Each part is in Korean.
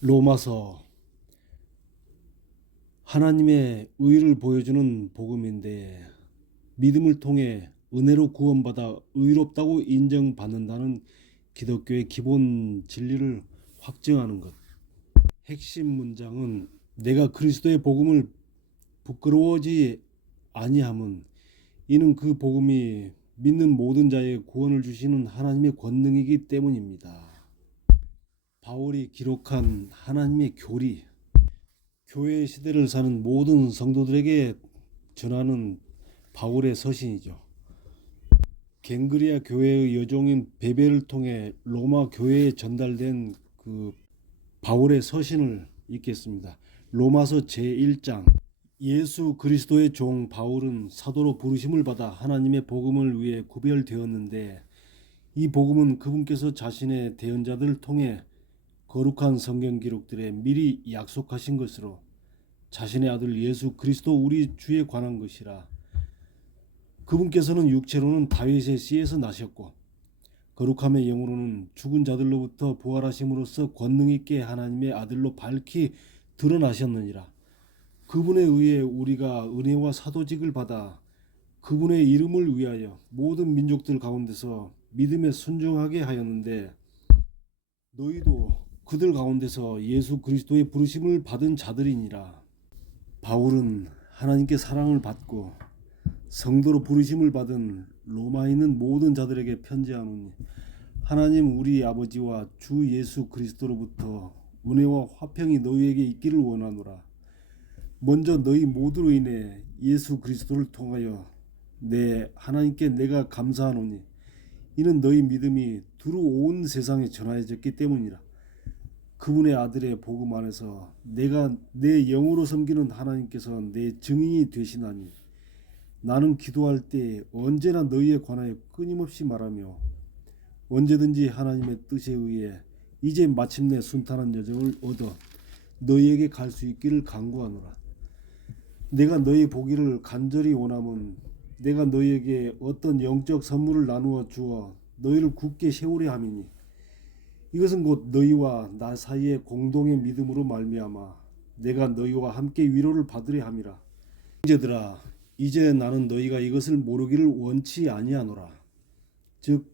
로마서 하나님의 의를 보여주는 복음인데 믿음을 통해 은혜로 구원받아 의롭다고 인정받는다는 기독교의 기본 진리를 확증하는 것. 핵심 문장은 내가 그리스도의 복음을 부끄러워하지 아니함은 이는 그 복음이 믿는 모든 자의 구원을 주시는 하나님의 권능이기 때문입니다. 바울이 기록한 하나님의 교리, 교회 시대를 사는 모든 성도들에게 전하는 바울의 서신이죠. 갱그리아 교회의 여종인 베베를 통해 로마 교회에 전달된 그 바울의 서신을 읽겠습니다. 로마서 제1장. 예수 그리스도의 종 바울은 사도로 부르심을 받아 하나님의 복음을 위해 구별되었는데 이 복음은 그분께서 자신의 대언자들을 통해 거룩한 성경 기록들에 미리 약속하신 것으로 자신의 아들 예수 그리스도 우리 주에 관한 것이라. 그분께서는 육체로는 다윗의 씨에서 나셨고 거룩함의 영으로는 죽은 자들로부터 부활하심으로써 권능 있게 하나님의 아들로 밝히 드러나셨느니라. 그분에 의해 우리가 은혜와 사도직을 받아 그분의 이름을 위하여 모든 민족들 가운데서 믿음에 순종하게 하였는데 너희도 그들 가운데서 예수 그리스도의 부르심을 받은 자들이니라. 바울은 하나님께 사랑을 받고 성도로 부르심을 받은 로마에 있는 모든 자들에게 편지하노니 하나님 우리 아버지와 주 예수 그리스도로부터 은혜와 화평이 너희에게 있기를 원하노라. 먼저 너희 모두로 인해 예수 그리스도를 통하여 내 하나님께 내가 감사하노니 이는 너희 믿음이 두루 온 세상에 전하여졌기 때문이라. 그분의 아들의 복음 안에서 내가 내 영으로 섬기는 하나님께서 내 증인이 되시나니 나는 기도할 때 언제나 너희에 관하여 끊임없이 말하며 언제든지 하나님의 뜻에 의해 이제 마침내 순탄한 여정을 얻어 너희에게 갈 수 있기를 간구하노라. 내가 너희 보기를 간절히 원함은 내가 너희에게 어떤 영적 선물을 나누어 주어 너희를 굳게 세우려 함이니 이것은 곧 너희와 나 사이의 공동의 믿음으로 말미암아 내가 너희와 함께 위로를 받으려 함이라. 형제들아 이제 나는 너희가 이것을 모르기를 원치 아니하노라. 즉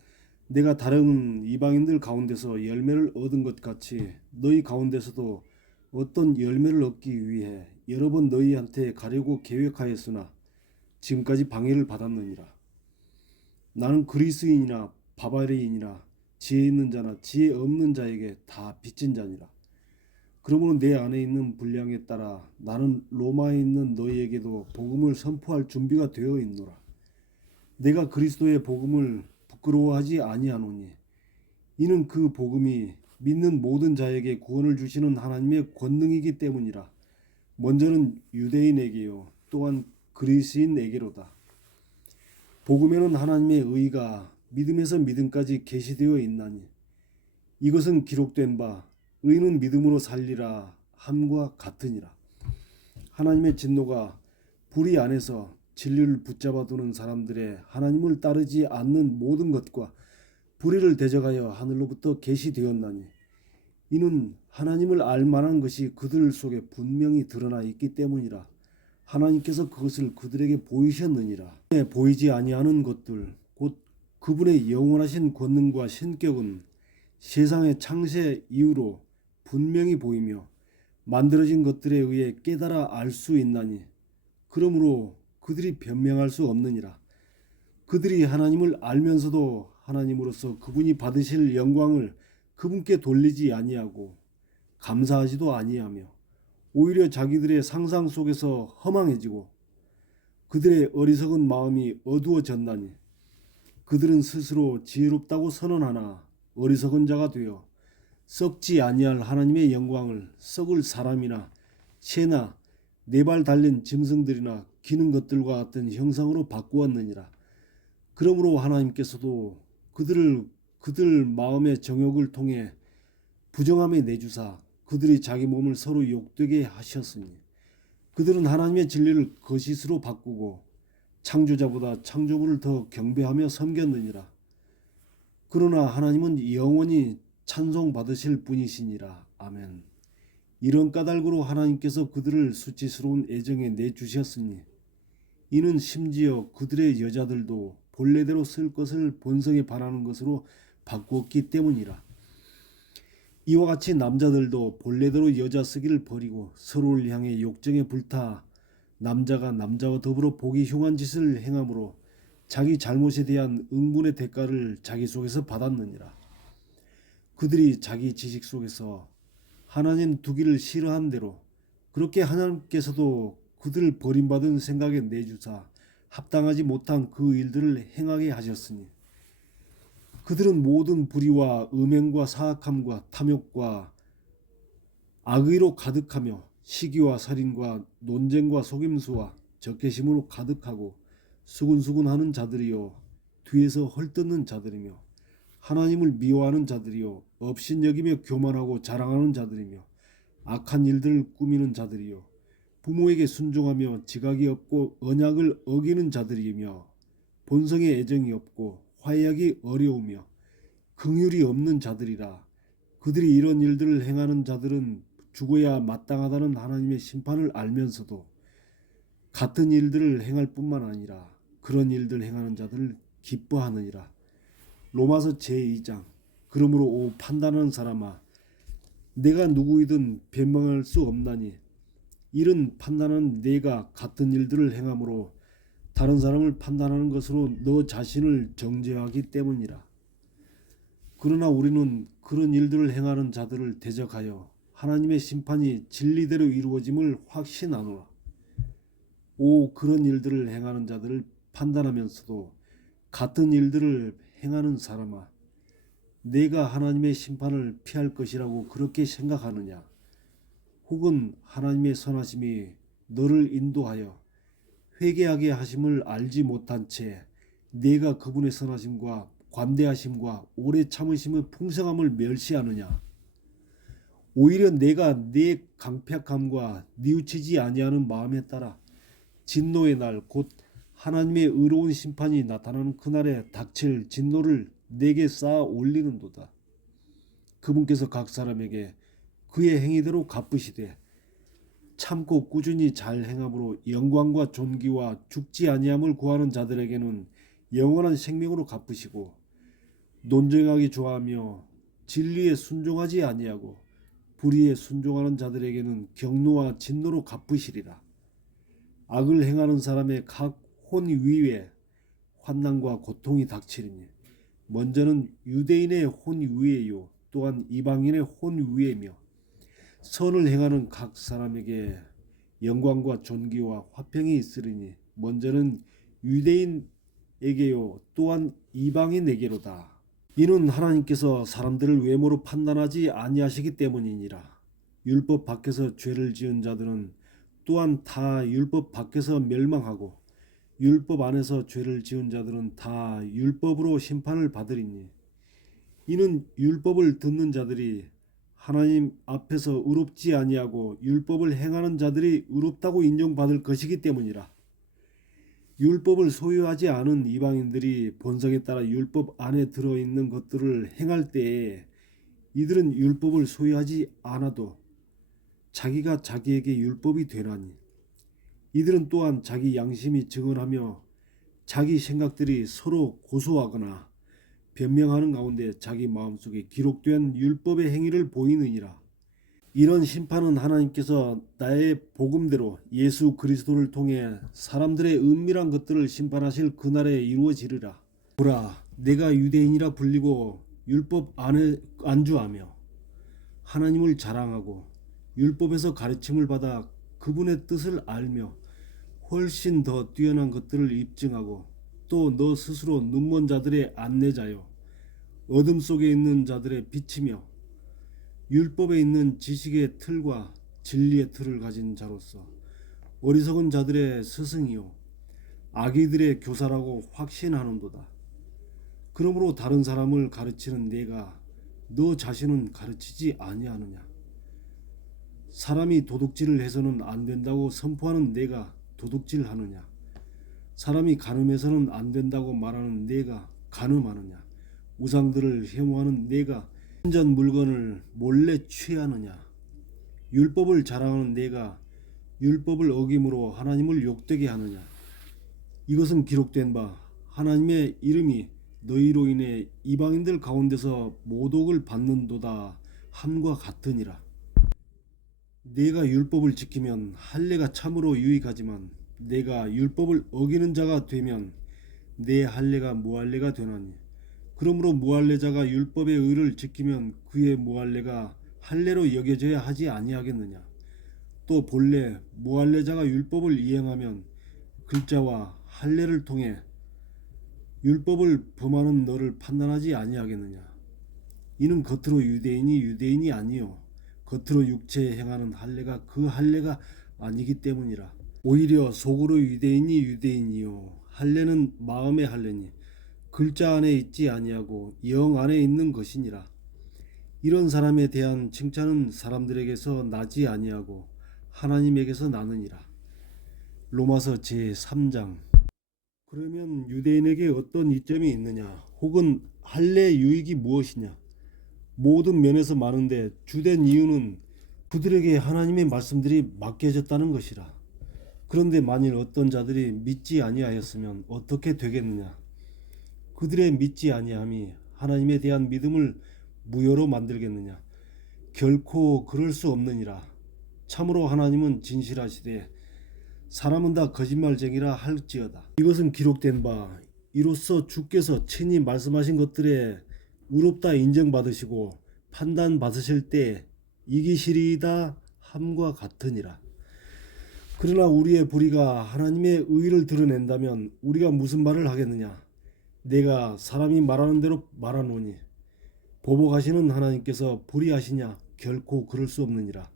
내가 다른 이방인들 가운데서 열매를 얻은 것 같이 너희 가운데서도 어떤 열매를 얻기 위해 여러 번 너희한테 가려고 계획하였으나 지금까지 방해를 받았느니라. 나는 그리스인이나 바바리인이나 지혜 있는 자나 지혜 없는 자에게 다 빚진 자니라. 그러므로 내 안에 있는 분량에 따라 나는 로마에 있는 너희에게도 복음을 선포할 준비가 되어 있노라. 내가 그리스도의 복음을 부끄러워하지 아니하노니 이는 그 복음이 믿는 모든 자에게 구원을 주시는 하나님의 권능이기 때문이라. 먼저는 유대인에게요 또한 그리스인에게로다. 복음에는 하나님의 의가 믿음에서 믿음까지 계시되어 있나니 이것은 기록된 바 의는 믿음으로 살리라 함과 같으니라. 하나님의 진노가 불의 안에서 진리를 붙잡아 두는 사람들의 하나님을 따르지 않는 모든 것과 불의를 대적하여 하늘로부터 계시되었나니 이는 하나님을 알 만한 것이 그들 속에 분명히 드러나 있기 때문이라. 하나님께서 그것을 그들에게 보이셨느니라. 보이지 아니하는 것들 곧 그분의 영원하신 권능과 신격은 세상의 창세 이후로 분명히 보이며 만들어진 것들에 의해 깨달아 알 수 있나니 그러므로 그들이 변명할 수 없느니라. 그들이 하나님을 알면서도 하나님으로서 그분이 받으실 영광을 그분께 돌리지 아니하고 감사하지도 아니하며 오히려 자기들의 상상 속에서 허망해지고 그들의 어리석은 마음이 어두워졌나니 그들은 스스로 지혜롭다고 선언하나 어리석은 자가 되어 썩지 아니할 하나님의 영광을 썩을 사람이나 새나 네 발 달린 짐승들이나 기는 것들과 같은 형상으로 바꾸었느니라. 그러므로 하나님께서도 그들 마음의 정욕을 통해 부정함에 내주사 그들이 자기 몸을 서로 욕되게 하셨으니 그들은 하나님의 진리를 거짓으로 바꾸고 창조자보다 창조물을 더 경배하며 섬겼느니라. 그러나 하나님은 영원히 찬송받으실 분이시니라. 아멘. 이런 까닭으로 하나님께서 그들을 수치스러운 애정에 내주셨으니 이는 심지어 그들의 여자들도 본래대로 쓸 것을 본성에 반하는 것으로 바꾸었기 때문이라. 이와 같이 남자들도 본래대로 여자 쓰기를 버리고 서로를 향해 욕정에 불타 남자가 남자와 더불어 보기 흉한 짓을 행함으로 자기 잘못에 대한 응분의 대가를 자기 속에서 받았느니라. 그들이 자기 지식 속에서 하나님 두기를 싫어한 대로 그렇게 하나님께서도 그들을 버림받은 생각에 내주사 합당하지 못한 그 일들을 행하게 하셨으니 그들은 모든 불의와 음행과 사악함과 탐욕과 악의로 가득하며 시기와 살인과 논쟁과 속임수와 적개심으로 가득하고 수군수군하는 자들이요 뒤에서 헐뜯는 자들이며 하나님을 미워하는 자들이요 업신여기며 교만하고 자랑하는 자들이며 악한 일들을 꾸미는 자들이요 부모에게 순종하며 지각이 없고 언약을 어기는 자들이며 본성에 애정이 없고 화해하기 어려우며 긍휼이 없는 자들이라. 그들이 이런 일들을 행하는 자들은 죽어야 마땅하다는 하나님의 심판을 알면서도 같은 일들을 행할 뿐만 아니라 그런 일들 행하는 자들을 기뻐하느니라. 로마서 제2장. 그러므로 오 판단하는 사람아 내가 누구이든 변명할 수 없나니 이런 판단은 내가 같은 일들을 행함으로 다른 사람을 판단하는 것으로 너 자신을 정죄하기 때문이라. 그러나 우리는 그런 일들을 행하는 자들을 대적하여 하나님의 심판이 진리대로 이루어짐을 확신하노라. 오 그런 일들을 행하는 자들을 판단하면서도 같은 일들을 행하는 사람아 내가 하나님의 심판을 피할 것이라고 그렇게 생각하느냐? 혹은 하나님의 선하심이 너를 인도하여 회개하게 하심을 알지 못한 채 내가 그분의 선하심과 관대하심과 오래 참으심의 풍성함을 멸시하느냐? 오히려 내가 내 강팍함과 뉘우치지 아니하는 마음에 따라 진노의 날 곧 하나님의 의로운 심판이 나타나는 그날에 닥칠 진노를 내게 쌓아 올리는도다. 그분께서 각 사람에게 그의 행위대로 갚으시되 참고 꾸준히 잘 행함으로 영광과 존귀와 죽지 아니함을 구하는 자들에게는 영원한 생명으로 갚으시고 논쟁하기 좋아하며 진리에 순종하지 아니하고 불의에 순종하는 자들에게는 경노와 진노로 갚으시리라. 악을 행하는 사람의 각 혼 위에 환난과 고통이 닥치리니 먼저는 유대인의 혼 위에요 또한 이방인의 혼 위에며 선을 행하는 각 사람에게 영광과 존귀와 화평이 있으리니 먼저는 유대인에게요 또한 이방인에게로다. 이는 하나님께서 사람들을 외모로 판단하지 아니하시기 때문이니라. 율법 밖에서 죄를 지은 자들은 또한 다 율법 밖에서 멸망하고 율법 안에서 죄를 지은 자들은 다 율법으로 심판을 받으리니 이는 율법을 듣는 자들이 하나님 앞에서 의롭지 아니하고 율법을 행하는 자들이 의롭다고 인정받을 것이기 때문이라. 율법을 소유하지 않은 이방인들이 본성에 따라 율법 안에 들어있는 것들을 행할 때에 이들은 율법을 소유하지 않아도 자기가 자기에게 율법이 되나니 이들은 또한 자기 양심이 증언하며 자기 생각들이 서로 고소하거나 변명하는 가운데 자기 마음속에 기록된 율법의 행위를 보이느니라. 이런 심판은 하나님께서 나의 복음대로 예수 그리스도를 통해 사람들의 은밀한 것들을 심판하실 그날에 이루어지리라. 보라, 내가 유대인이라 불리고 율법 안에 안주하며 하나님을 자랑하고 율법에서 가르침을 받아 그분의 뜻을 알며 훨씬 더 뛰어난 것들을 입증하고 또 너 스스로 눈먼 자들의 안내자요 어둠 속에 있는 자들의 빛이며 율법에 있는 지식의 틀과 진리의 틀을 가진 자로서 어리석은 자들의 스승이요 악의들의 교사라고 확신하는도다. 그러므로 다른 사람을 가르치는 내가 너 자신은 가르치지 아니하느냐? 사람이 도둑질을 해서는 안 된다고 선포하는 내가 도둑질하느냐? 사람이 간음해서는 안 된다고 말하는 내가 간음하느냐? 우상들을 혐오하는 내가 신전 물건을 몰래 취하느냐? 율법을 자랑하는 내가 율법을 어김으로 하나님을 욕되게 하느냐. 이것은 기록된 바 하나님의 이름이 너희로 인해 이방인들 가운데서 모독을 받는도다 함과 같으니라. 내가 율법을 지키면 할례가 참으로 유익하지만 내가 율법을 어기는 자가 되면 내 할례가 무할례가 되나니. 그러므로 무할례자가 율법의 의를 지키면 그의 무할례가 할례로 여겨져야 하지 아니하겠느냐. 또 본래 무할례자가 율법을 이행하면 글자와 할례를 통해 율법을 범하는 너를 판단하지 아니하겠느냐. 이는 겉으로 유대인이 유대인이 아니요 겉으로 육체에 행하는 할례가 그 할례가 아니기 때문이라. 오히려 속으로 유대인이 유대인이요 할례는 마음의 할례니 글자 안에 있지 아니하고 영 안에 있는 것이니라. 이런 사람에 대한 칭찬은 사람들에게서 나지 아니하고 하나님에게서 나느니라. 로마서 제3장. 그러면 유대인에게 어떤 이점이 있느냐? 혹은 할례 유익이 무엇이냐? 모든 면에서 많은데 주된 이유는 그들에게 하나님의 말씀들이 맡겨졌다는 것이라. 그런데 만일 어떤 자들이 믿지 아니하였으면 어떻게 되겠느냐? 그들의 믿지 아니함이 하나님에 대한 믿음을 무효로 만들겠느냐? 결코 그럴 수 없느니라. 참으로 하나님은 진실하시되 사람은 다 거짓말쟁이라 할지어다. 이것은 기록된 바 이로써 주께서 친히 말씀하신 것들에 의롭다 인정받으시고 판단받으실 때 이기시리이다 함과 같으니라. 그러나 우리의 불의가 하나님의 의를 드러낸다면 우리가 무슨 말을 하겠느냐? 내가 사람이 말하는 대로 말하노니 보복하시는 하나님께서 불의하시냐? 결코 그럴 수 없느니라.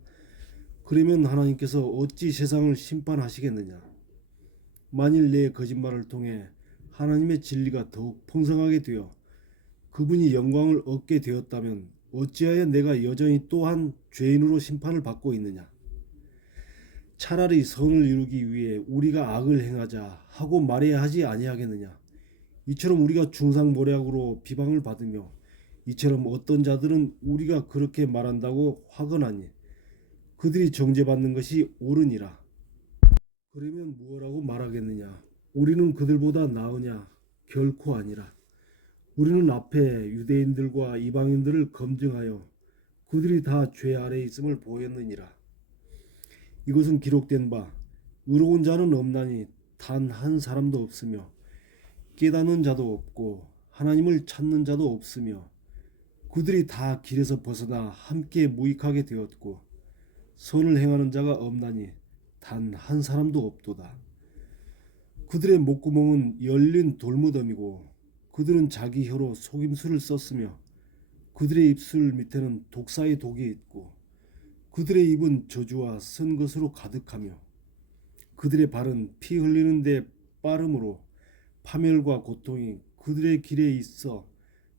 그러면 하나님께서 어찌 세상을 심판하시겠느냐? 만일 내 거짓말을 통해 하나님의 진리가 더욱 풍성하게 되어 그분이 영광을 얻게 되었다면 어찌하여 내가 여전히 또한 죄인으로 심판을 받고 있느냐? 차라리 선을 이루기 위해 우리가 악을 행하자 하고 말해야 하지 아니하겠느냐? 이처럼 우리가 중상모략으로 비방을 받으며 이처럼 어떤 자들은 우리가 그렇게 말한다고 화건하니 그들이 정죄받는 것이 옳으니라. 그러면 무엇라고 말하겠느냐? 우리는 그들보다 나으냐? 결코 아니라. 우리는 앞에 유대인들과 이방인들을 검증하여 그들이 다 죄 아래 있음을 보였느니라. 이것은 기록된 바 의로운 자는 없나니 단 한 사람도 없으며 깨닫는 자도 없고 하나님을 찾는 자도 없으며 그들이 다 길에서 벗어나 함께 무익하게 되었고 선을 행하는 자가 없나니 단 한 사람도 없도다. 그들의 목구멍은 열린 돌무덤이고 그들은 자기 혀로 속임수를 썼으며 그들의 입술 밑에는 독사의 독이 있고 그들의 입은 저주와 쓴 것으로 가득하며 그들의 발은 피 흘리는 데 빠름으로 파멸과 고통이 그들의 길에 있어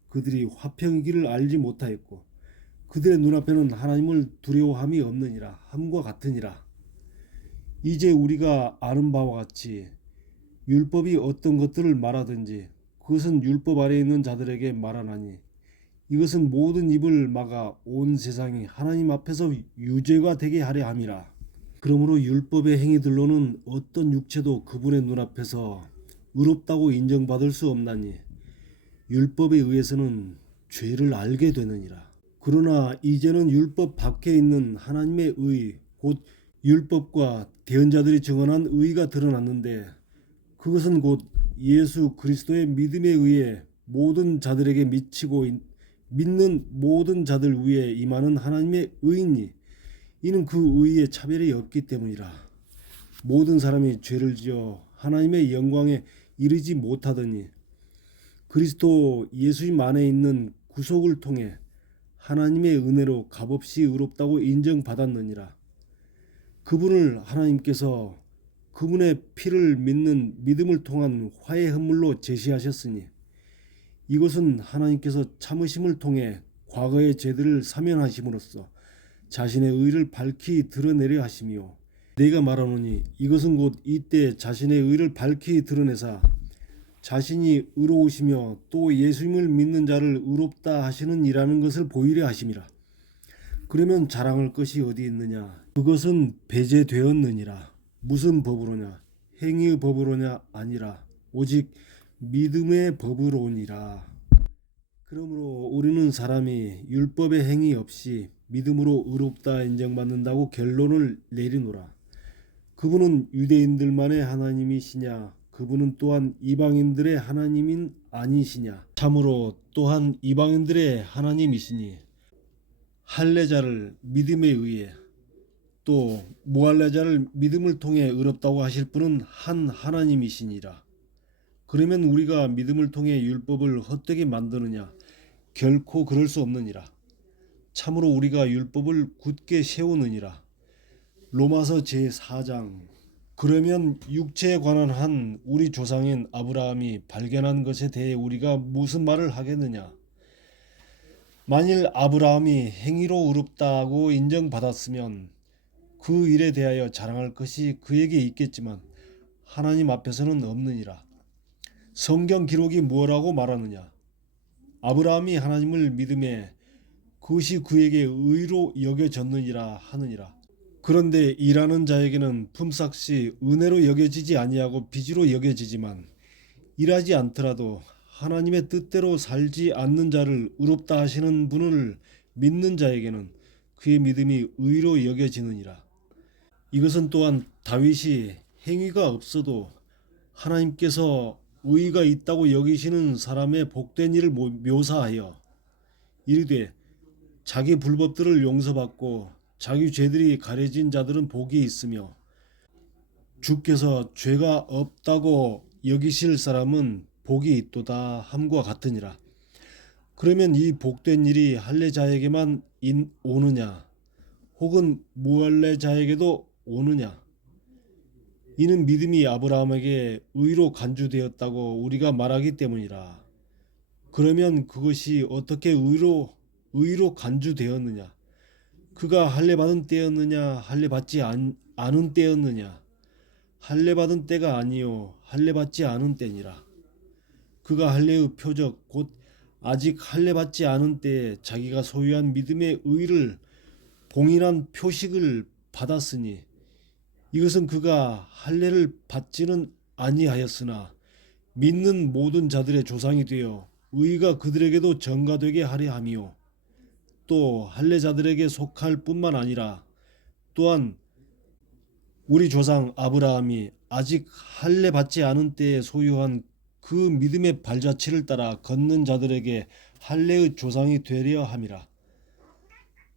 그들이 화평의 길을 알지 못하였고 그들의 눈앞에는 하나님을 두려워함이 없느니라 함과 같으니라. 이제 우리가 아는 바와 같이 율법이 어떤 것들을 말하든지 그것은 율법 아래 있는 자들에게 말하나니 이것은 모든 입을 막아 온 세상이 하나님 앞에서 유죄가 되게 하려 함이라. 그러므로 율법의 행위들로는 어떤 육체도 그분의 눈앞에서 의롭다고 인정받을 수 없나니 율법에 의해서는 죄를 알게 되느니라. 그러나 이제는 율법 밖에 있는 하나님의 의 곧 율법과 대언자들이 증언한 의가 드러났는데 그것은 곧 예수 그리스도의 믿음에 의해 모든 자들에게 미치고 믿는 모든 자들 위에 임하는 하나님의 의이니 이는 그 의에 차별이 없기 때문이라. 모든 사람이 죄를 지어 하나님의 영광에 이르지 못하더니 그리스도 예수님 안에 있는 구속을 통해 하나님의 은혜로 값없이 의롭다고 인정받았느니라. 그분을 하나님께서 그분의 피를 믿는 믿음을 통한 화해 헌물로 제시하셨으니 이것은 하나님께서 참으심을 통해 과거의 죄들을 사면하심으로써 자신의 의를 밝히 드러내려 하시며 내가 말하노니 이것은 곧 이때 자신의 의를 밝히 드러내사 자신이 의로우시며 또 예수님을 믿는 자를 의롭다 하시는 이라는 것을 보이려 하심이라. 그러면 자랑할 것이 어디 있느냐? 그것은 배제되었느니라. 무슨 법으로냐? 행위의 법으로냐? 아니라 오직 믿음의 법으로니라. 그러므로 우리는 사람이 율법의 행위 없이 믿음으로 의롭다 인정받는다고 결론을 내리노라. 그분은 유대인들만의 하나님이시냐? 그분은 또한 이방인들의 하나님인 아니시냐? 참으로 또한 이방인들의 하나님이시니 할례자를 믿음에 의해 또 무할례자를 믿음을 통해 의롭다고 하실 분은 한 하나님이시니라. 그러면 우리가 믿음을 통해 율법을 헛되게 만드느냐? 결코 그럴 수 없느니라. 참으로 우리가 율법을 굳게 세우느니라. 로마서 제4장. 그러면 육체에 관한 한 우리 조상인 아브라함이 발견한 것에 대해 우리가 무슨 말을 하겠느냐? 만일 아브라함이 행위로 의롭다고 인정받았으면 그 일에 대하여 자랑할 것이 그에게 있겠지만 하나님 앞에서는 없느니라. 성경 기록이 무엇라고 말하느냐? 아브라함이 하나님을 믿음에 그것이 그에게 의로 여겨졌느니라 하느니라. 그런데 일하는 자에게는 품삯이 은혜로 여겨지지 아니하고 빚으로 여겨지지만 일하지 않더라도 하나님의 뜻대로 살지 않는 자를 의롭다 하시는 분을 믿는 자에게는 그의 믿음이 의로 여겨지느니라. 이것은 또한 다윗이 행위가 없어도 하나님께서 의의가 있다고 여기시는 사람의 복된 일을 묘사하여 이르되 자기 불법들을 용서받고 자기 죄들이 가려진 자들은 복이 있으며 주께서 죄가 없다고 여기실 사람은 복이 있도다 함과 같으니라. 그러면 이 복된 일이 할례자에게만 오느냐 혹은 무할례자에게도 오느냐? 이는 믿음이 아브라함에게 의로 간주되었다고 우리가 말하기 때문이라. 그러면 그것이 어떻게 의로 간주되었느냐? 그가 할례받은 때였느냐 할례받지 않은 때였느냐? 할례받은 때가 아니요 할례받지 않은 때니라. 그가 할례의 표적 곧 아직 할례받지 않은 때에 자기가 소유한 믿음의 의를 봉인한 표식을 받았으니 이것은 그가 할례를 받지는 아니하였으나 믿는 모든 자들의 조상이 되어 의가 그들에게도 전가되게 하려 함이요 또 할례자들에게 속할 뿐만 아니라 또한 우리 조상 아브라함이 아직 할례 받지 않은 때에 소유한 그 믿음의 발자취를 따라 걷는 자들에게 할례의 조상이 되려 함이라.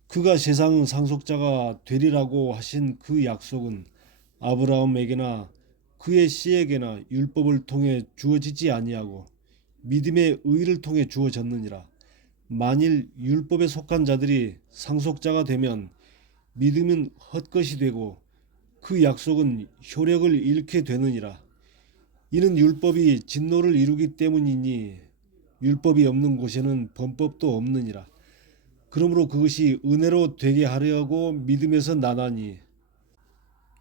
그가 세상의 상속자가 되리라고 하신 그 약속은 아브라함에게나 그의 씨에게나 율법을 통해 주어지지 아니하고 믿음의 의를 통해 주어졌느니라. 만일 율법에 속한 자들이 상속자가 되면 믿음은 헛것이 되고 그 약속은 효력을 잃게 되느니라. 이는 율법이 진노를 이루기 때문이니 율법이 없는 곳에는 범법도 없느니라. 그러므로 그것이 은혜로 되게 하려고 믿음에서 나나니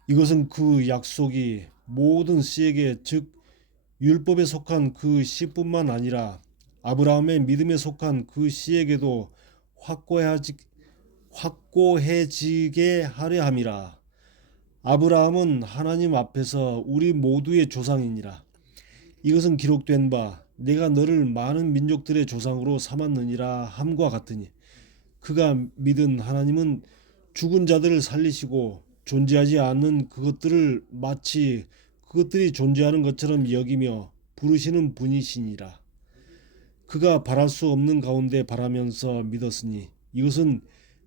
이것은 그 약속이 모든 씨에게 즉 율법에 속한 그 씨뿐만 아니라 아브라함의 믿음에 속한 그 씨에게도 확고해지게 하려 함이라. 아브라함은 하나님 앞에서 우리 모두의 조상이니라. 이것은 기록된 바 내가 너를 많은 민족들의 조상으로 삼았느니라 함과 같으니 그가 믿은 하나님은 죽은 자들을 살리시고 존재하지 않는 그것들을 마치 그것들이 존재하는 것처럼 여기며 부르시는 분이시니라. 그가 바랄 수 없는 가운데 바라면서 믿었으니 이것은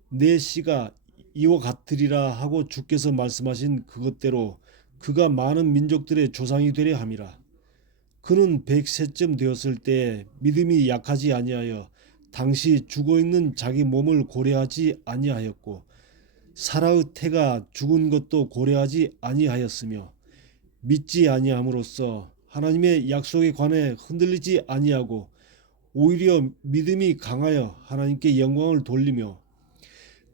내 씨가 이와 같으리라 하고 주께서 말씀하신 그것대로 그가 많은 민족들의 조상이 되려 함이라. 그는 100세쯤 되었을 때 믿음이 약하지 아니하여 당시 죽어있는 자기 몸을 고려하지 아니하였고 사라의 태가 죽은 것도 고려하지 아니하였으며 믿지 아니함으로써 하나님의 약속에 관해 흔들리지 아니하고 오히려 믿음이 강하여 하나님께 영광을 돌리며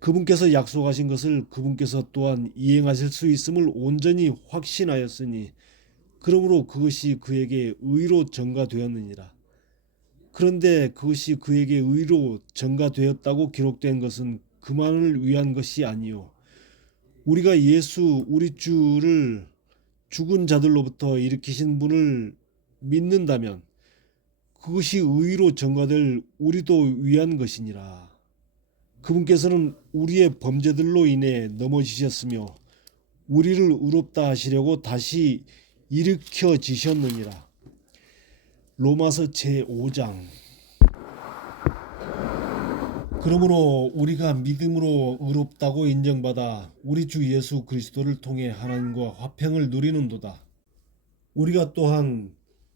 그분께서 약속하신 것을 그분께서 또한 이행하실 수 있음을 온전히 확신하였으니 그러므로 그것이 그에게 의로 전가되었느니라. 그런데 그것이 그에게 의로 전가되었다고 기록된 것은 그만을 위한 것이 아니요 우리가 예수 우리 주를 죽은 자들로부터 일으키신 분을 믿는다면 그것이 의로 전가될 우리도 위한 것이니라. 그분께서는 우리의 범죄들로 인해 넘어지셨으며 우리를 의롭다 하시려고 다시 일으켜지셨느니라. 로마서 제5장. 그러므로 우리가 믿음으로 의롭다고 인정받아 우리 주 예수 그리스도를 통해 하나님과 화평을 누리는도다. 우리가 또한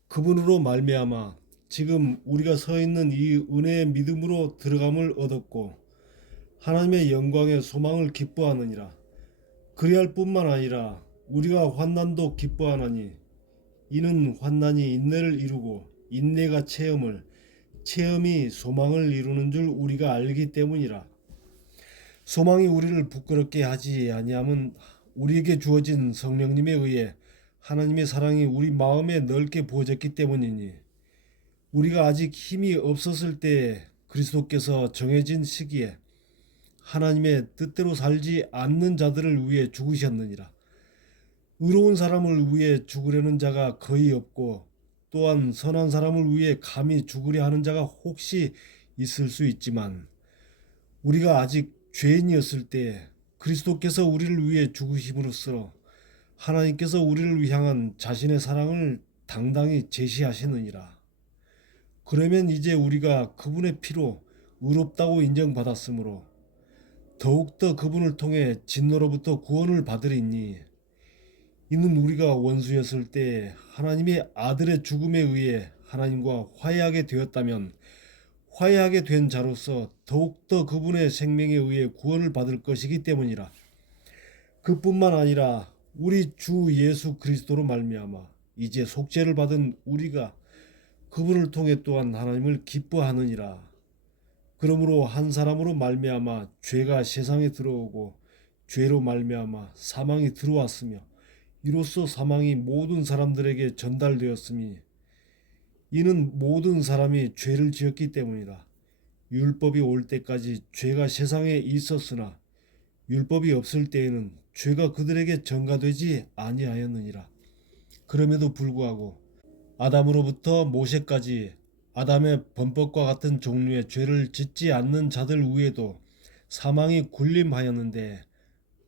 그분으로 말미암아 지금 우리가 서 있는 이 은혜의 믿음으로 들어감을 얻었고 하나님의 영광의 소망을 기뻐하느니라. 그리할 뿐만 아니라 우리가 환난도 기뻐하나니 이는 환난이 인내를 이루고 인내가 체험을 체험이 소망을 이루는 줄 우리가 알기 때문이라. 소망이 우리를 부끄럽게 하지 아니함은 우리에게 주어진 성령님에 의해 하나님의 사랑이 우리 마음에 넓게 부어졌기 때문이니 우리가 아직 힘이 없었을 때에 그리스도께서 정해진 시기에 하나님의 뜻대로 살지 않는 자들을 위해 죽으셨느니라. 의로운 사람을 위해 죽으려는 자가 거의 없고 또한 선한 사람을 위해 감히 죽으려 하는 자가 혹시 있을 수 있지만 우리가 아직 죄인이었을 때 그리스도께서 우리를 위해 죽으심으로써 하나님께서 우리를 향한 자신의 사랑을 당당히 제시하시느니라. 그러면 이제 우리가 그분의 피로 의롭다고 인정받았으므로 더욱더 그분을 통해 진노로부터 구원을 받으리니 이는 우리가 원수였을 때 하나님의 아들의 죽음에 의해 하나님과 화해하게 되었다면 화해하게 된 자로서 더욱더 그분의 생명에 의해 구원을 받을 것이기 때문이라. 그뿐만 아니라 우리 주 예수 그리스도로 말미암아 이제 속죄를 받은 우리가 그분을 통해 또한 하나님을 기뻐하느니라. 그러므로 한 사람으로 말미암아 죄가 세상에 들어오고 죄로 말미암아 사망이 들어왔으며 이로써 사망이 모든 사람들에게 전달되었으니 이는 모든 사람이 죄를 지었기 때문이라. 율법이 올 때까지 죄가 세상에 있었으나 율법이 없을 때에는 죄가 그들에게 전가되지 아니하였느니라. 그럼에도 불구하고 아담으로부터 모세까지 아담의 범법과 같은 종류의 죄를 짓지 않는 자들 위에도 사망이 군림하였는데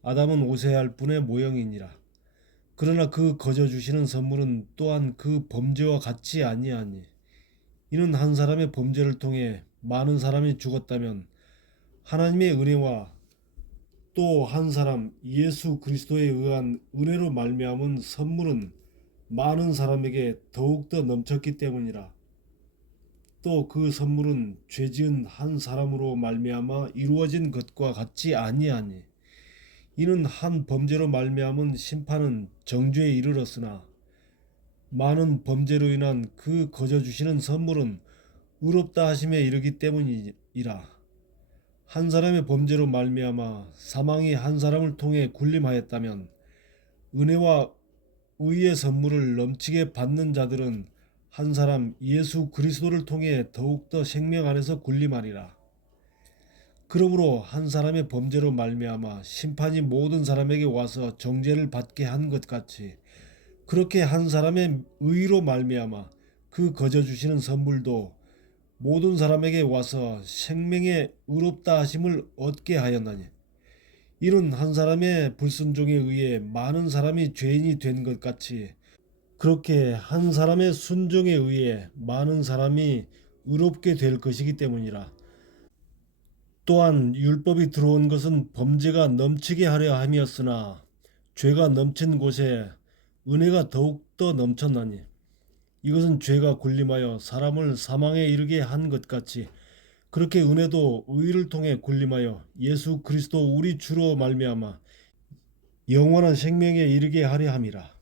아담은 오세할 분의 모형이니라. 그러나 그 거저 주시는 선물은 또한 그 범죄와 같지 아니하니 이는 한 사람의 범죄를 통해 많은 사람이 죽었다면 하나님의 은혜와 또 한 사람 예수 그리스도에 의한 은혜로 말미암은 선물은 많은 사람에게 더욱더 넘쳤기 때문이라. 또 그 선물은 죄지은 한 사람으로 말미암아 이루어진 것과 같지 아니하니 이는 한 범죄로 말미암은 심판은 정죄에 이르렀으나 많은 범죄로 인한 그 거저 주시는 선물은 의롭다 하심에 이르기 때문이라. 한 사람의 범죄로 말미암아 사망이 한 사람을 통해 군림하였다면 은혜와 의의 선물을 넘치게 받는 자들은 한 사람 예수 그리스도를 통해 더욱더 생명 안에서 군림하리라. 그러므로 한 사람의 범죄로 말미암아 심판이 모든 사람에게 와서 정죄를 받게 한 것 같이 그렇게 한 사람의 의로 말미암아 그 거저 주시는 선물도 모든 사람에게 와서 생명의 의롭다 하심을 얻게 하였나니 이는 한 사람의 불순종에 의해 많은 사람이 죄인이 된 것 같이 그렇게 한 사람의 순종에 의해 많은 사람이 의롭게 될 것이기 때문이라. 또한 율법이 들어온 것은 범죄가 넘치게 하려 함이었으나 죄가 넘친 곳에 은혜가 더욱더 넘쳤나니 이것은 죄가 군림하여 사람을 사망에 이르게 한 것 같이 그렇게 은혜도 의를 통해 군림하여 예수 그리스도 우리 주로 말미암아 영원한 생명에 이르게 하려 함이라.